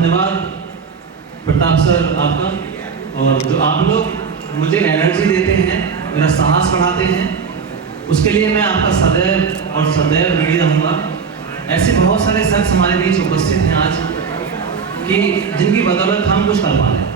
धन्यवाद प्रताप सर आपका, और जो आप लोग मुझे एनर्जी देते हैं, मेरा साहस बढ़ाते हैं, उसके लिए मैं आपका सदैव और सदैव ऋणी रहूँगा। ऐसे बहुत सारे शख्स हमारे बीच उपस्थित हैं आज कि जिनकी बदौलत हम कुछ कर पा रहे हैं।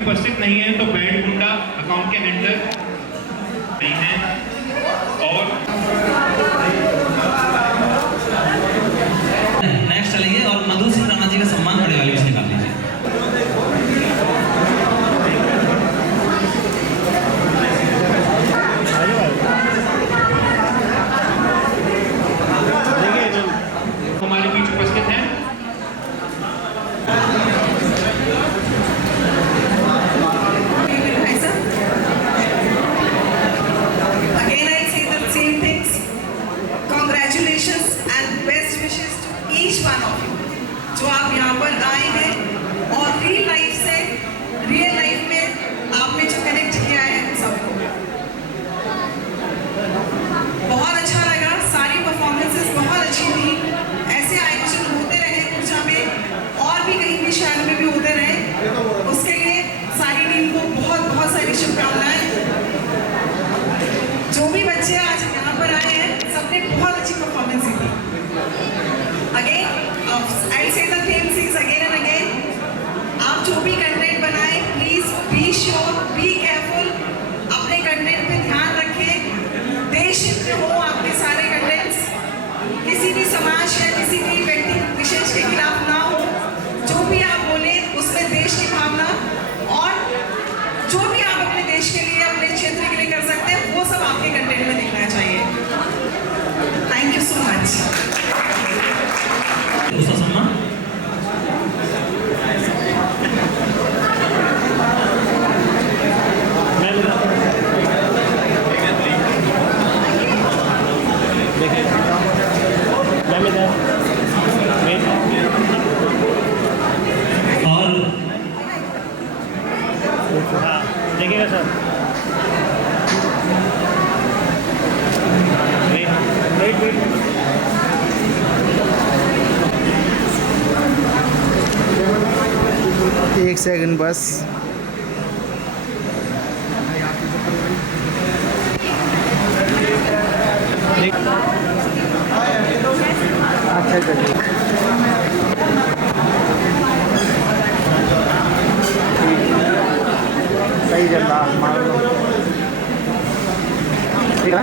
उपस्थित नहीं है तो बैड गुंडा अकाउंट के हैंडलर नहीं है, और नेक्स्ट चलेंगे और मधु सिंह राणा जी का सम्मान बड़े वाले से निकाल लीजिए। हमारे बीच उपस्थित हैं जो आप यहाँ पर आए हैं और रियल लाइफ से रियल लाइफ में आपने जो कनेक्ट किया है सबको बहुत अच्छा लगा। सारी परफॉर्मेंसेस बहुत अच्छी थी। ऐसे आयोजन होते रहे ऊर्जा में, और भी कहीं भी शहर में भी होते रहे, उसके लिए सारी टीम को बहुत बहुत सारी शुभकामनाएं। जो भी बच्चे आज यहाँ पर आए हैं सबने बहुत अच्छी performance the. Again, I'll say the same things again and again. आप जो भी कंटेंट बनाएं, please be sure, be careful, अपने कंटेंट पे ध्यान रखें। देश हित में हो आपके सारे कंटेंट्स, किसी भी समाज या किसी भी व्यक्ति विशेष के खिलाफ ना हो। जो भी आप बोले उसमें देश की भावना, और जो भी आप अपने देश के लिए, अपने क्षेत्र के लिए कर सकते हैं, वो सब आपके कंटेंट में दिखना चाहिए। Thank you so much. उसका सम्मान और देखिएगा सर। एक सेकंड बस। अच्छा चलिए, सही चल रहा मान लो, ठीक है।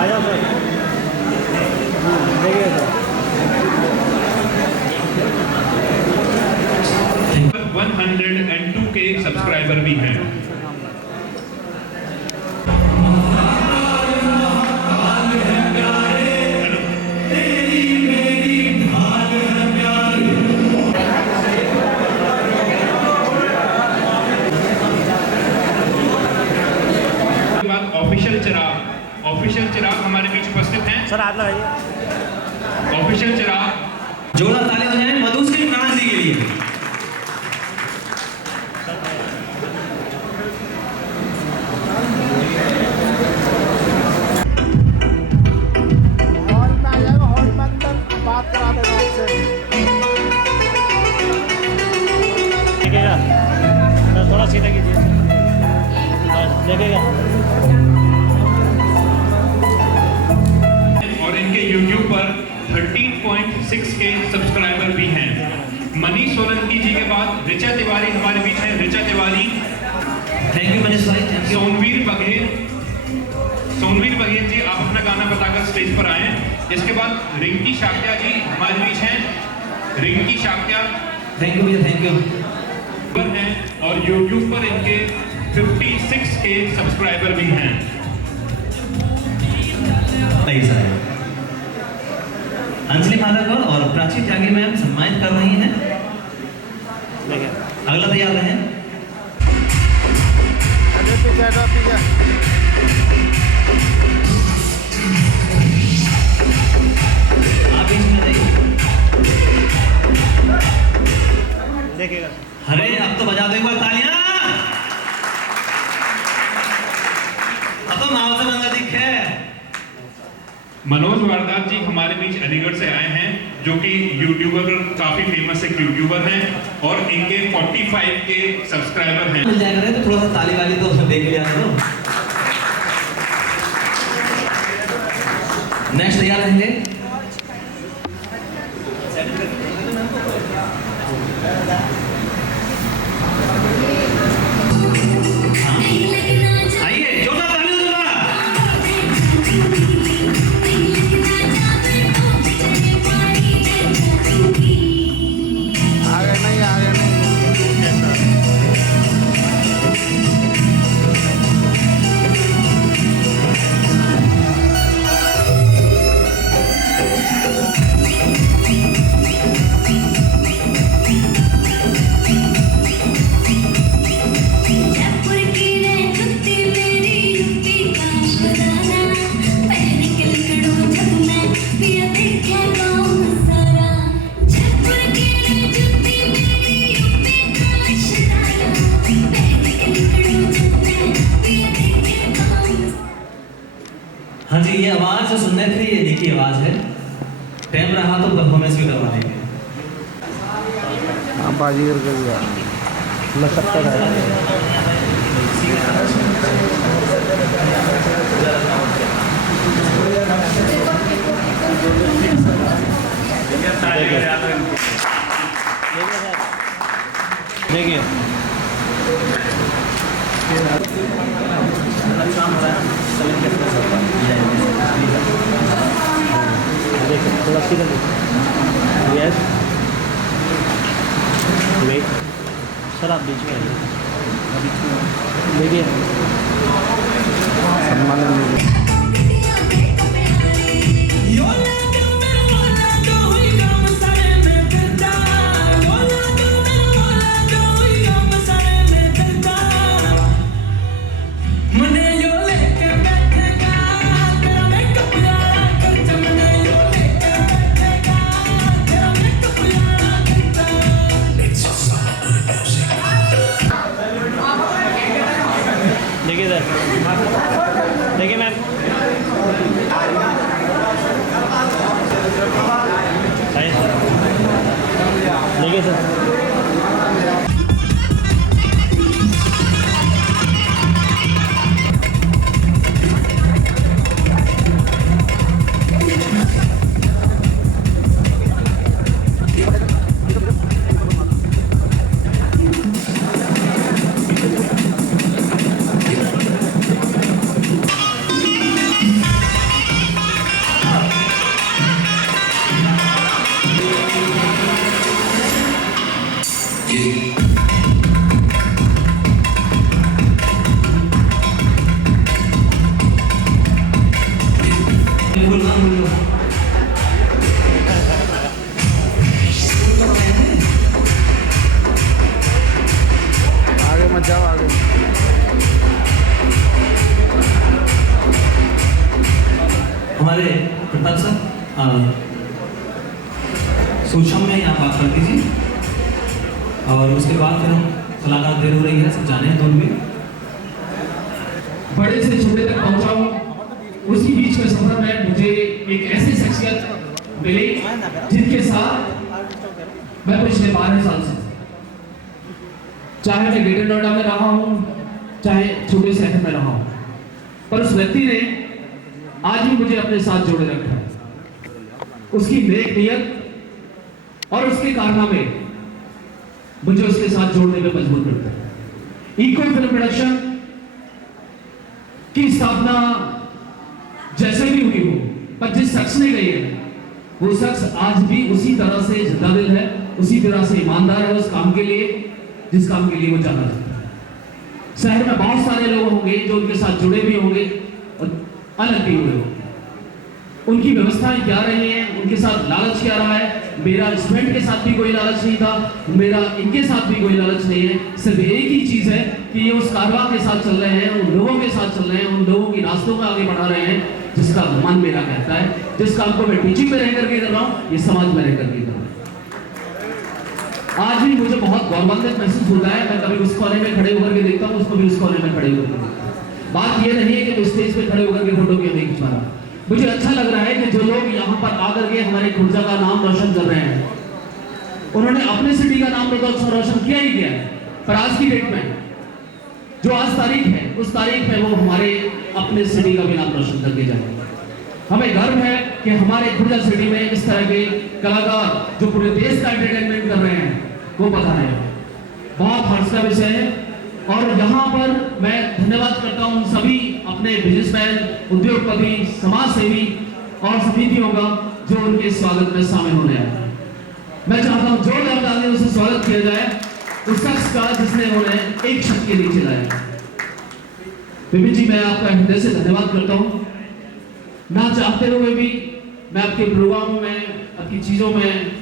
आया सर, देखिए सर। 102 के सब्सक्राइबर भी हैं। ऑफिशियल चिराग हमारे बीच उपस्थित हैं। सर हाथ लगाइए। ऑफिशियल चिराग, जोरदार तालियां हो जाए मधु सिंह राणा जी के लिए। हॉल में आ जाएगा, हॉल में अंदर बात करा देगा आपसे। देखेगा और इनके YouTube पर 13.6 के सब्सक्राइबर भी हैं। मनीष सोलंकी जी के बाद ऋचा तिवारी हमारे बीच हैं। ऋचा तिवारी, थैंक यू मनीष भाई, थैंक यू। सोनवीर बघेल जी, आप अपना गाना बताकर स्टेज पर आए। इसके बाद रिंकी शाक्या जी हमारे बीच हैं। रिंकी शाक्या थैंक यू भैया, थैंक यू। पर हैं और YouTube पर इनके 56 के सब्सक्राइबर भी हैं। सही सर। अंजलि माधव और प्राची त्यागी मैम सम्मानित कर रही हैं। देखेगा अगला तैयार रहें। अरे पीछे आप बीच में रहिए। देखेगा अरे अब तो बजा दो एक बार तालियां। अब तो नाव से बंदा दिखे। मनोज वारदात जी हमारे बीच अलीगढ़ से आए हैं, जो कि यूट्यूबर, काफी फेमस एक यूट्यूबर हैं और इनके 45 के सब्सक्राइबर हैं। मिल जाएगा रे, तो थोड़ा सा ताली वाली तो उसमें देख लिया करो। नेक्स्ट तैयार रहेंगे। आइए जोरदार ताली दो जरा। आगे नहीं आगे नहीं हाँ जी, ये आवाज जो सुनने थे ये निकी आवाज है। टाइम रहा तो परफॉर्मेंस भी करवा देंगे। हाँ बाजीगर कर दिया मैं सकता था देखिए देखिए थोड़ा सीधा यस वेट सर, आप बीच में आइए। देखिए सम्मान मिले देखिए सर, देखिए मैम, देखिए सर, आगे मत जाओ आगे हमारे प्रताप सर सूक्ष्म में यहाँ बात कर दीजिए और उसके बाद फिर हम सलाहकार देर हो रही है, सब जाने हैं दूर भी। बड़े से छोटे तक पहुंचाऊं, उसी बीच में सफर में मुझे एक ऐसी शख्सियत मिली जिनके साथ मैं पिछले 12 साल से, चाहे मैं ग्रेटर नोएडा में रहा हूं चाहे छोटे शहर में रहा हूं, पर उस व्यक्ति ने आज भी मुझे अपने साथ जोड़े रखा है। उसकी नेक नियत और उसके कारनामे मुझे उसके साथ जोड़ने में मजबूर करते हैं। इको फिल्म प्रोडक्शन की स्थापना जैसे भी हुई हो, पर जिस शख्स ने गई है वो शख्स आज भी उसी तरह से जिंदा दिल है, उसी तरह से ईमानदार है उस काम के लिए जिस काम के लिए वो जाना चाहता है। शहर में बहुत सारे लोग होंगे जो उनके साथ जुड़े भी होंगे और अलग भी हुए होंगे। उनकी व्यवस्थाएं क्या रही हैं, उनके साथ लालच क्या रहा है। मेरा स्टूडेंट के साथ भी कोई लालच नहीं था, मेरा इनके साथ भी कोई लालच नहीं है। सिर्फ एक ही चीज है कि ये उस कारवां के साथ चल रहे हैं, उन लोगों के साथ चल रहे हैं, उन लोगों की रास्तों में आगे बढ़ा रहे हैं जिसका मन मेरा कहता है, जिस काम को मैं टीचिंग में रह करके कर रहा हूँ, ये समाज में रह करके कर रहा हूँ। आज भी मुझे बहुत गौरवान्वित महसूस होता है। मैं कभी उस कोने में खड़े होकर के देखता हूँ, उसको भी उस कोने में खड़े होकर देखता हूँ। बात ये नहीं है कि मैं स्टेज पे खड़े होकर के फोटो क्यों नहीं खिंचवा रहा। मुझे अच्छा लग रहा है कि जो लोग यहाँ पर आकर के हमारे खुर्जा का नाम रोशन कर रहे हैं, उन्होंने अपने सिटी का नाम रोशन किया ही किया है, पर आज की डेट में जो आज तारीख है, उस तारीख में वो हमारे अपने सिटी का भी नाम रोशन करके जाएंगे। हमें गर्व है कि हमारे खुर्जा सिटी में इस तरह के कलाकार जो पूरे देश का एंटरटेनमेंट कर रहे हैं वो पता है। बहुत हर्ष का विषय है और यहाँ पर मैं धन्यवाद करता हूँ सभी अपने बिजनेसमैन, उद्योगपति, समाज सेवी और समितियों का जो उनके स्वागत में शामिल होने आए। मैं चाहता हूँ जोरदार तालियों से स्वागत किया जाए उस शख्स का जिसने उन्हें एक छत के नीचे लाया। विपिन जी, मैं आपका हृदय से धन्यवाद करता हूँ। ना चाहते हुए भी मैं आपके प्रोग्रामों में, आपकी चीजों में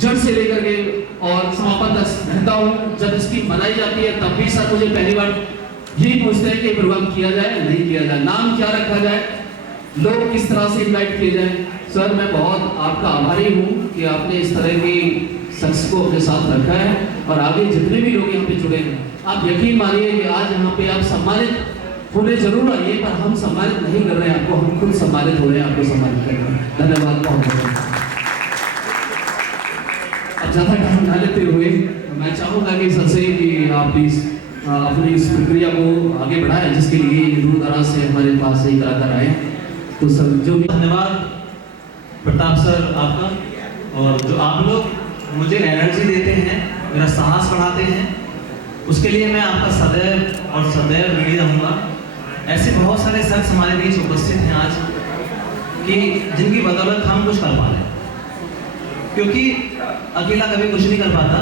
जड़ से लेकर के और समापन तक रहता हूँ। जब इसकी मनाई जाती है तब भी सर मुझे पहली बार यही पूछते हैं कि प्रोग्राम किया जाए नहीं किया जाए, नाम क्या रखा जाए, लोग किस तरह से इनवाइट किए जाए। सर मैं बहुत आपका आभारी हूँ कि आपने इस तरह की शख्स को अपने साथ रखा है और आगे जितने भी लोग यहाँ पे जुड़े हैं, आप यकीन मानिए कि आज यहाँ पे आप सम्मानित होने जरूर आइए, पर हम सम्मानित नहीं कर रहे हैं आपको, हम खुद सम्मानित हो रहे हैं आपको सम्मानित कर रहे हैं। धन्यवाद बहुत बहुत। अब ज्यादा टाइम ना लेते हुए मैं चाहूंगा कि सर से कि आप प्लीज अपनी इस प्रक्रिया को आगे बढ़ाएं जिसके लिए दूर दराज से हमारे पास से कलाकार आए। तो सर जो भी धन्यवाद प्रताप सर आपका, और जो आप लोग मुझे एनर्जी देते हैं, मेरा साहस बढ़ाते हैं, उसके लिए मैं आपका सदैव और सदैव ऋणी रहूँगा। ऐसे बहुत सारे शख्स हमारे बीच उपस्थित हैं आज कि जिनकी बदौलत हम कुछ कर पा रहे हैं, क्योंकि अकेला कभी कुछ नहीं कर पाता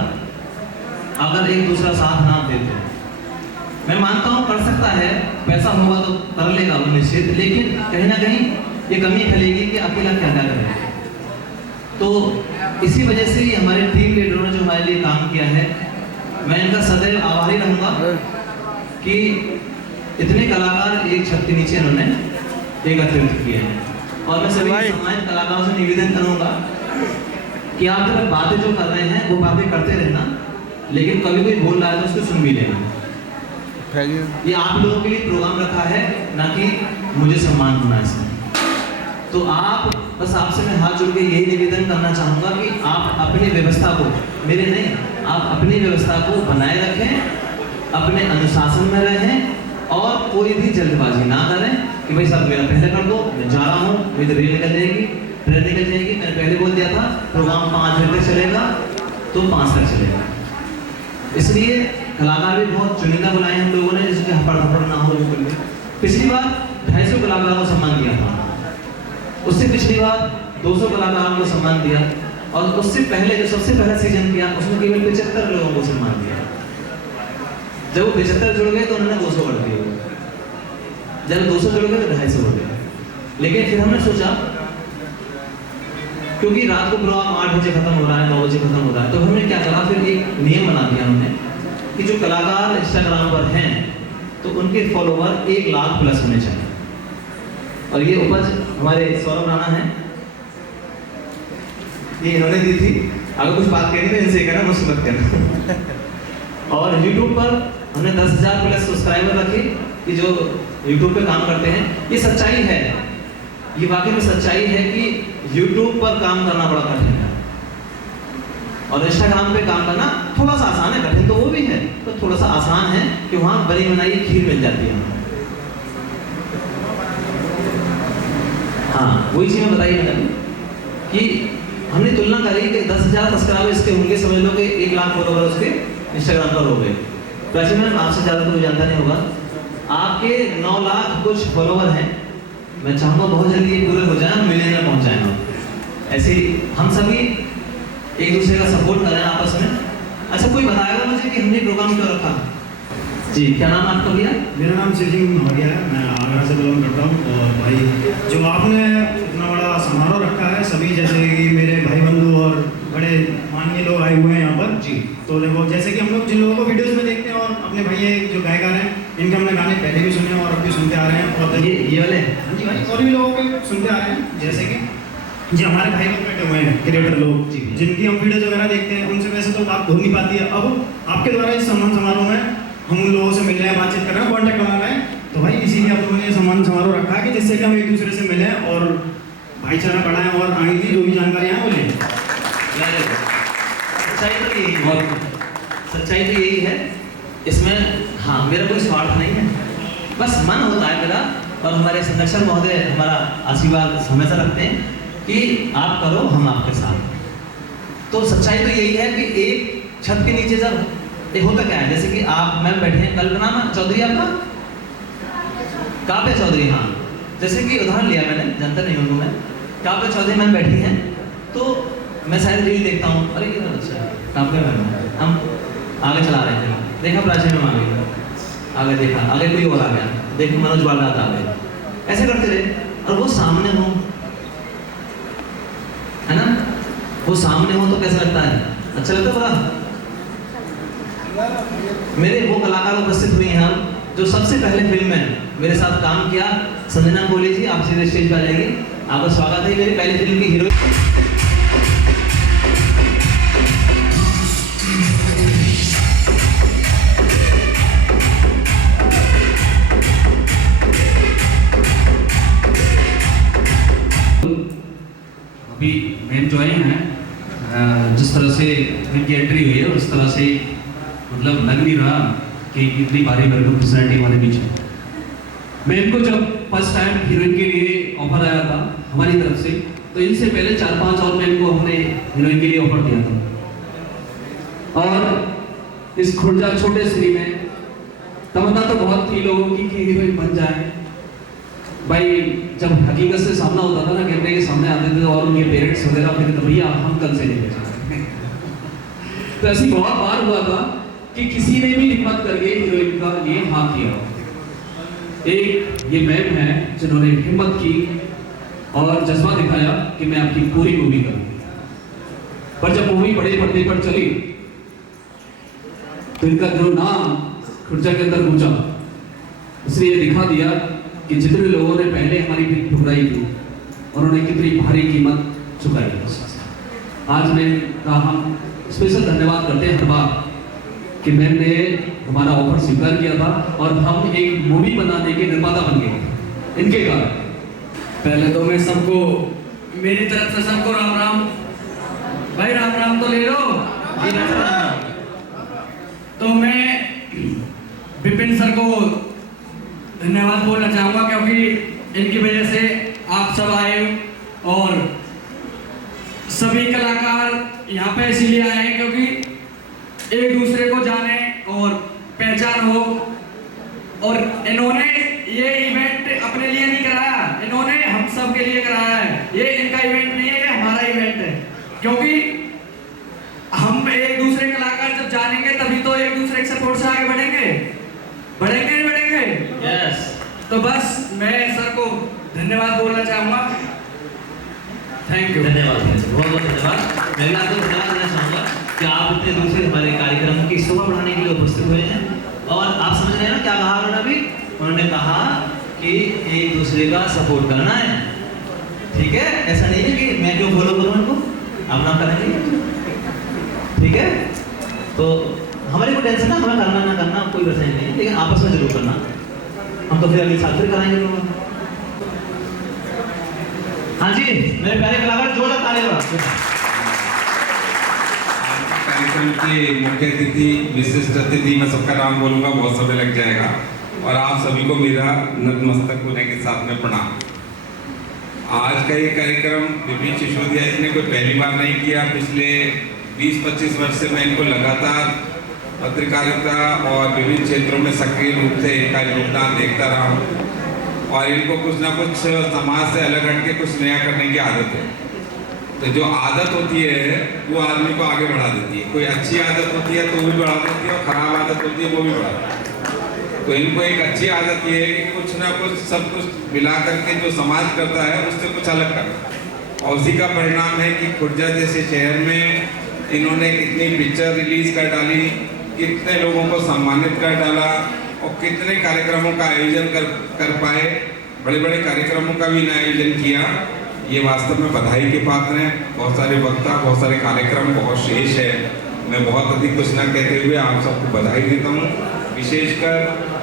अगर एक दूसरा साथ ना दे तो। मैं मानता हूँ कर सकता है, पैसा होगा तो कर लेगा वो निश्चित, लेकिन कहीं ना कहीं ये कमी फैलेगी कि अकेला क्या क्या करेगा। तो इसी वजह से ही हमारे टीम लीडरों ने जो हमारे लिए काम किया है, मैं इनका सदैव आभारी रहूँगा कि इतने कलाकार एक छत के नीचे इन्होंने एकत्रित किए हैं। और मैं सभी सम्मानित कलाकारों से निवेदन करूँगा कि आप जब बातें जो कर रहे हैं वो बातें करते रहना, लेकिन कभी कोई बोल रहा है तो उसको सुन भी लेना। ये आप लोगों के लिए प्रोग्राम रखा है, ना कि मुझे सम्मान होना है इसमें। तो आप बस आपसे मैं हाथ जोड़ के यही निवेदन करना चाहूँगा कि आप अपनी व्यवस्था को, मेरे नहीं, आप अपनी व्यवस्था को बनाए रखें, अपने अनुशासन में रहें और कोई भी जल्दबाजी ना करें कि भाई साहब मेरा पहले कर दो, मैं जा रहा हूँ, मेरी रेल निकल जाएगी, ट्रेन निकल जाएगी। मैंने पहले बोल दिया था प्रोग्राम 5 बजे तक चलेगा तो 5 तक चलेगा। इसलिए कलाकार भी बहुत चुनिंदा बुलाए हम लोगों ने, जिसके हफड़ धफड़ ना हो। पिछली बार 250 कलाकारों को सम्मान दिया था, उससे पिछली बार 200 कलाकारों को सम्मान दिया, और उससे पहले जो सबसे पहला सीजन किया उसमें केवल 75 लोगों को सम्मान दिया। जब वो 75 जुड़ गए तो उन्होंने 200 कर दिए, जब 200 जुड़ गए तो 250 हो गए। लेकिन फिर हमने सोचा, क्योंकि रात को प्रोग्राम 8 बजे खत्म हो रहा है, 9 बजे खत्म हो रहा है, तो हमने क्या करा, फिर एक नियम बना दिया हमने कि जो कलाकार इंस्टाग्राम पर हैं तो उनके फॉलोवर 1 लाख प्लस होने चाहिए। और ये उपज हमारे सौरभ राणा है, ये इन्होंने दी थी। अगर कुछ बात कहनी तो इनसे कहना, मुझसे मत कहना। और YouTube पर हमने 10,000 प्लस सब्सक्राइबर रखे कि जो YouTube पे काम करते हैं। ये सच्चाई है, ये वाकई में सच्चाई है कि YouTube पर काम करना बड़ा कठिन है। और इंस्टाग्राम पे काम करना थोड़ा सा आसान है, कठिन तो वो भी है, तो थोड़ा सा आसान है कि वहाँ बनी बनाई खीर मिल जाती है। हाँ, वही चीज़ मैं बताइए मैंने कि हमने तुलना करी कि 10,000 सब्सक्राइबर इसके होंगे, समझ लो कि 1 लाख फॉलोवर उसके इंस्टाग्राम पर हो गए। वैसे मैम आपसे ज़्यादा तो जानता नहीं होगा, आपके 9 लाख कुछ फॉलोवर हैं। मैं चाहूँगा बहुत जल्दी ये पूरे हो जाए, मिलियन में पहुँच जाएंगे। ऐसे हम सभी एक दूसरे का सपोर्ट करें आपस में। अच्छा, कोई बताएगा मुझे कि हमने प्रोग्राम क्यों रखा? जी, क्या नाम है आपका भैया? मेरा नाम सिंह भाटिया है, मैं आगरा से बिलोंग करता हूँ। और भाई जो आपने इतना बड़ा समारोह रखा है, सभी जैसे कि मेरे भाई बंधु और बड़े माननीय लोग आए हुए हैं यहाँ पर जी। तो देखो, जैसे कि हम लोग जिन लोगों को वीडियोस में देखते हैं और अपने भैया जो गायकार हैं, इनके हमने गाने पहले भी सुने और अब भी सुनते आ रहे हैं। और ये वाले? हाँ जी भाई, और भी लोगों के सुनते आ रहे हैं। जैसे कि जी हमारे भाई लोग बैठे हुए हैं, क्रिएटर लोग जी, जिनकी हम वीडियोज वगैरह देखते हैं, उनसे वैसे तो बात हो नहीं पाती है। अब आपके द्वारा इस सम्मान समारोह में हम उन लोगों से मिल रहे हैं, बातचीत कर रहे हैं, कॉन्टैक्ट बना रहे हैं। तो भाई इसीलिए आप लोगों ने सम्मान समारोह रखा है कि जिससे कि हम एक दूसरे से मिलें और भाईचारा बढ़ाएं और आगे की जो भी जानकारी है वो लें। सच्चाई तो यही है इसमें। हाँ, मेरा कोई स्वार्थ नहीं है, बस मन होता है मेरा, और हमारे संरक्षक महोदय हमारा आशीर्वाद हमेशा रखते हैं कि आप करो, हम आपके साथ। तो सच्चाई तो यही है कि एक छत के नीचे जब एक होता क्या है, जैसे कि आप मैम बैठे हैं, कल नाम है चौधरी आपका, काव्या चौधरी। हाँ, जैसे कि उदाहरण लिया मैंने, जानता नहीं हूँ मैं, काव्या चौधरी मैम बैठी हैं, तो मैं शायद रील देखता हूँ, अरे ये तो अच्छा है काव्या मैम, हम आगे चला रहे थे, देखा प्राची मैम आ गई, आगे देखा, आगे कोई और आ गया, देखो मनोज बालरात आ गए, ऐसे करते रहे। और वो सामने हो, है ना, वो सामने हो तो कैसा लगता है? अच्छा लगता है बड़ा। मेरे वो कलाकार उपस्थित हुई हैं जो सबसे पहले फिल्म में मेरे साथ काम किया। संजना कोहली जी, आप सीधे स्टेज पर आ जाइए, आपका स्वागत है। मेरी पहली फिल्म की हीरोइन। अभी मेन ज्वाइन है, जिस तरह से इनकी एंट्री हुई है उस तरह से मतलब लग नहीं रहा कि इतनी भारी भरकम पर्सनैलिटी हमारे बीच है। मैं इनको जब फर्स्ट टाइम हीरोइन के लिए ऑफर आया था हमारी तरफ से, तो इनसे पहले 4-5 और मैन को हमने हीरोइन के लिए ऑफर दिया था। और इस खुर्जा छोटे श्री में तमन्ना तो बहुत थी लोगों की कि हीरोइन बन जाए। भाई जब हकीकत से सामना होता था ना, कैमरे के सामने आते थे और उनके पेरेंट्स वगैरह कहते थे भैया हम कल से लेके जाएंगे। तो ऐसी बहुत बार हुआ था कि किसी ने भी हिम्मत करके हीरोइन का लिए हाँ किया। एक ये मैम है जिन्होंने हिम्मत की और जज्बा दिखाया कि मैं आपकी पूरी मूवी करूं। पर जब मूवी बड़े पर्दे पर चली तो इनका जो नाम खुर्जा के अंदर गूंजा, इसलिए दिखा दिया कि जितने लोगों ने पहले हमारी फिल्म ठुकराई थी उन्होंने कितनी भारी कीमत चुकाई। आज मैं का हम स्पेशल धन्यवाद करते हैं हर बार कि मैम ने हमारा ऑफर स्वीकार किया था और हम एक मूवी बनाने के निर्माता बन गए इनके कारण। पहले तो मैं सबको, मेरी तरफ से सबको राम राम। भाई राम राम तो ले लो। तो मैं विपिन सर को धन्यवाद बोलना चाहूँगा क्योंकि इनकी वजह से आप सब आए और सभी कलाकार यहाँ पे इसीलिए आए हैं क्योंकि एक दूसरे को जाने और पहचान हो। और इन्होंने ये इवेंट अपने लिए नहीं कराया, इन्होंने हम सब के लिए कराया है। ये इनका इवेंट नहीं है, ये हमारा इवेंट है। क्योंकि हम एक दूसरे कलाकार जब जानेंगे तभी तो एक दूसरे के सपोर्ट से आगे बढ़ेंगे, बढ़ेंगे नहीं बढ़ेंगे? यस। तो बस मैं सर को धन्यवाद बोलना चाहूँगा। Thank you. धन्यवाद, बहुत बहुत धन्यवाद। मैं भी आपको धन्यवाद देना चाहूँगा कि आप इतने दूर से हमारे कार्यक्रम की शोभा बढ़ाने के लिए उपस्थित हुए हैं। और आप समझ रहे हैं ना क्या कहा उन्होंने अभी? उन्होंने कहा कि एक दूसरे का सपोर्ट करना है, ठीक है? ऐसा नहीं है कि मैं क्यों फॉलो करूँ इनको, आप ना करेंगे, ठीक है? तो हमारी कोई टेंशन ना, हमें करना ना करना कोई परेशानी नहीं है, लेकिन आपस में जरूर करना। हम तो फिर अगले साल फिर कराएंगे लोगों। हाँ जी, मेरे प्यारे कलाकार जोरदार ताली बजाओ। फिल्म की मुख्य अतिथि, विशिष्ट अतिथि, मैं सबका नाम बोलूँगा, बहुत समय लग जाएगा, और आप सभी को मेरा नतमस्तक होने के साथ में प्रणाम। आज का ये कार्यक्रम विपिन सिसोदिया जी ने कोई पहली बार नहीं किया। पिछले 20-25 वर्ष से मैं इनको लगातार पत्रकारिता और विभिन्न क्षेत्रों में सक्रिय रूप से इनका योगदान देखता रहा हूँ, और इनको कुछ ना कुछ समाज से अलग हट के कुछ नया करने की आदत है। तो जो आदत होती है वो आदमी को आगे बढ़ा देती है। कोई अच्छी आदत होती है तो वो भी बढ़ा देती है, और खराब आदत होती है वो भी बढ़ा देती है। तो इनको एक अच्छी आदत ये है कि कुछ ना कुछ सब कुछ मिला करके जो समाज करता है उससे कुछ अलग करता है, और उसी का परिणाम है कि खुर्जा जैसे शहर में इन्होंने कितनी पिक्चर रिलीज कर डाली, कितने लोगों को सम्मानित कर डाला, और कितने कार्यक्रमों का आयोजन कर पाए। बड़े बड़े कार्यक्रमों का भी आयोजन किया। ये वास्तव में बधाई के पात्र हैं। बहुत सारे वक्ता, बहुत सारे कार्यक्रम, बहुत शेष है। मैं बहुत अधिक कुछ ना कहते हुए आप सबको बधाई देता हूँ, विशेषकर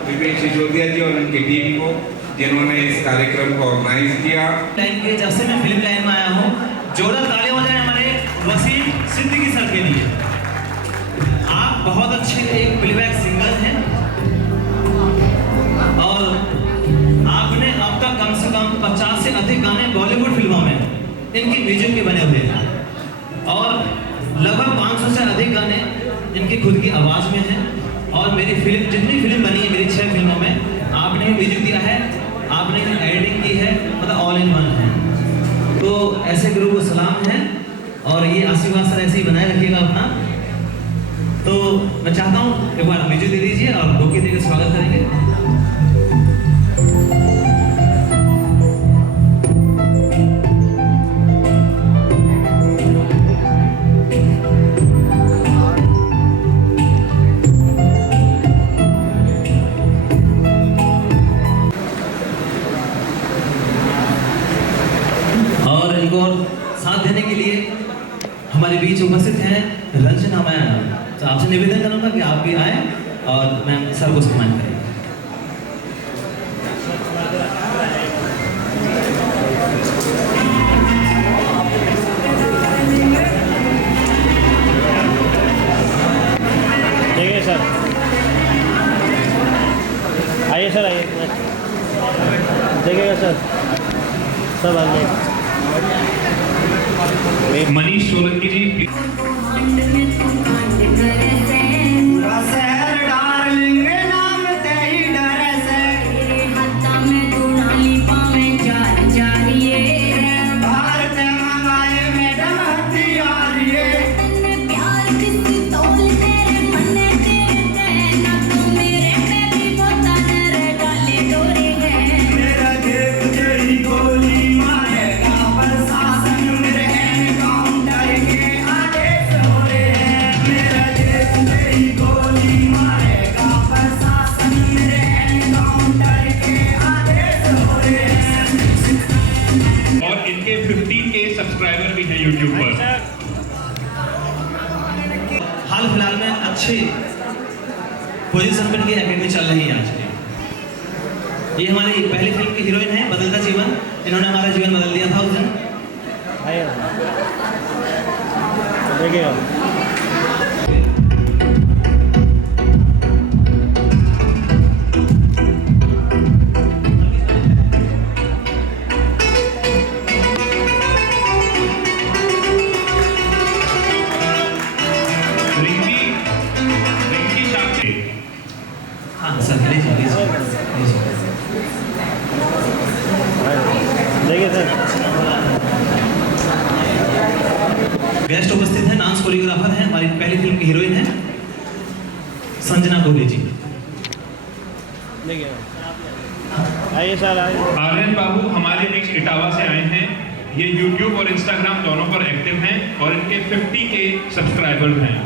विपिन सिसोदिया जी और उनकी टीम को, जिन्होंने इस कार्यक्रम को ऑर्गेनाइज किया। लाइन के जब से मैं फिल्म लाइन में आया हूँ, जोरदार तालियां हो जाए हमारे वसीम सिद्दीकी सर के लिए। आप बहुत अच्छे एक प्लेबैक सिंगर हैं, और आपने अब तक कम से कम 50 से अधिक गाने बॉलीवुड फिल्मों में इनकी म्यूजिक के बने हुए हैं, और लगभग 500 से अधिक गाने इनकी खुद की आवाज़ में हैं। और मेरी फिल्म, जितनी फिल्म बनी है, मेरी 6 फिल्मों में आपने ही म्यूजिक दिया है, आपने एडिटिंग की है, मतलब ऑल इन वन है। तो ऐसे गुरु को सलाम है, और ये आशीर्वाद सर ऐसे ही बनाए रखिएगा अपना। तो मैं चाहता हूँ एक बार म्यूजिक दे दीजिए और बुके देकर स्वागत करेंगे। साथ देने के लिए हमारे बीच उपस्थित हैं रंजना मैम। तो आपसे निवेदन करूंगा कि आप भी आए और मैम सर को सम्मान करें। देखिए सर, आइए सर, आइए, देखिएगा सर, सब आइए। मनीष सोलंकी जी सब्सक्राइबर भी हैं यूट्यूब पर। हाल फिलहाल में अच्छे पोजीशन पर की एकेडमी चल रही है आज की। ये हमारी पहली फिल्म की हीरोइन है, बदलता जीवन। इन्होंने हमारा जीवन बदल दिया था उस दिन। देखिएगा देखिए सर, गेस्ट उपस्थित हैं, डांस कोरियोग्राफर हैं, हमारी पहली फिल्म की हीरोइन है संजना कोहली जी। देखिए आइए सर, आइए। आर्यन बाबू हमारे बीच इटावा से आए हैं। ये YouTube और Instagram दोनों पर एक्टिव हैं और इनके 50K सब्सक्राइबर्स हैं।